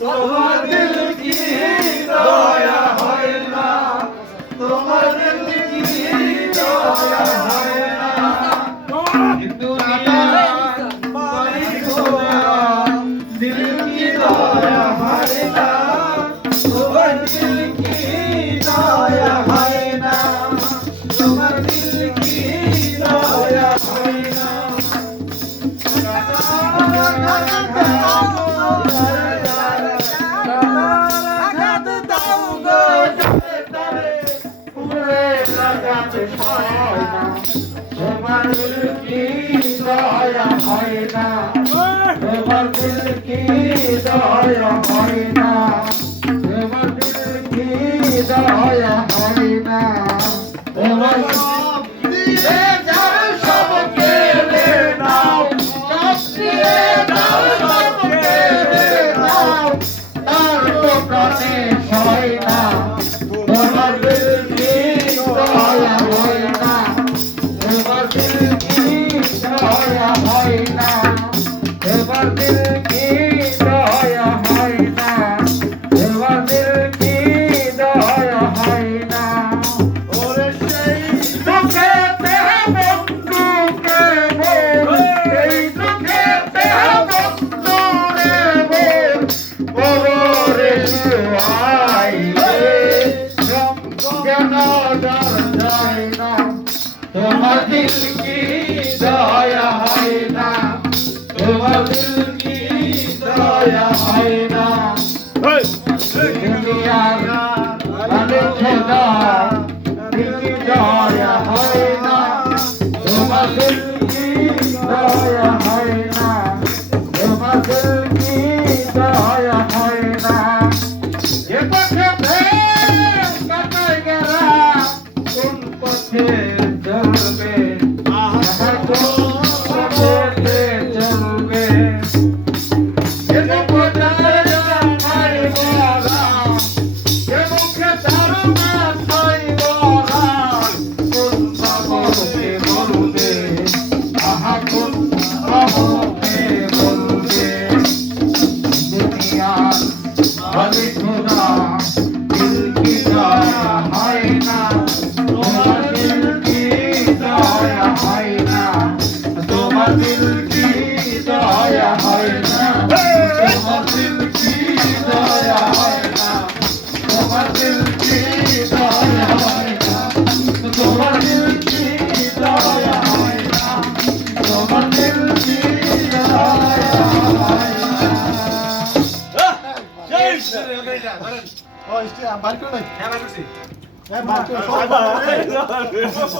তোমার দিল কি দয়া হয় না, তোমার দিল কি দয়া হয় না, দুনিয়া बड़ी खोया दिल की दया है ना, तुम्हार दिल की दया है ना, तुम्हार दिल की दया है ना। তোমার দিল কি দয়া হয় না, তোমার দিল কি দয়া হয় না, তোমার দিল কি দয়া হয় না, তোমার দিলে যার সব কেড়ে নাও, সব দিয়ে দাও, সব কেড়ে নাও, তার তো প্রাণে সয় না, তোমার দিল কি দয়া হয় না, তোমার দিল কি দয়া হয় না, তোমার দিল কি দয়া হয় না, তোমার দিল কি দয়া হয় না। ওরে সেই দুঃখেতে বন্ধুকে বল, সেই দুঃখেতে বন্ধুরে বল, বলরে আই রে কেন যায় না, তোমার দিল কি দয়া হয় না, তোমার দিল কি দয়া হয় না, দুনিয়ার মানুষেরা দিল কি দয়া হয় না, তোমার দিল কি দয়া হয় না, তোমার দিল কি দয়া হয় না। এ পথে প্রেম কাটায় গেলা, কোন পথে চলবে, চলবে दिल की दया है ना, तुम्हार दिल की दया है ना, तुम्हार दिल की दया है ना, तुम्हार दिल की दया है ना, तुम्हार दिल की दया है ना। जय श्री राम। ओ इसके बात करो ना, क्या बात करছি? बात करो।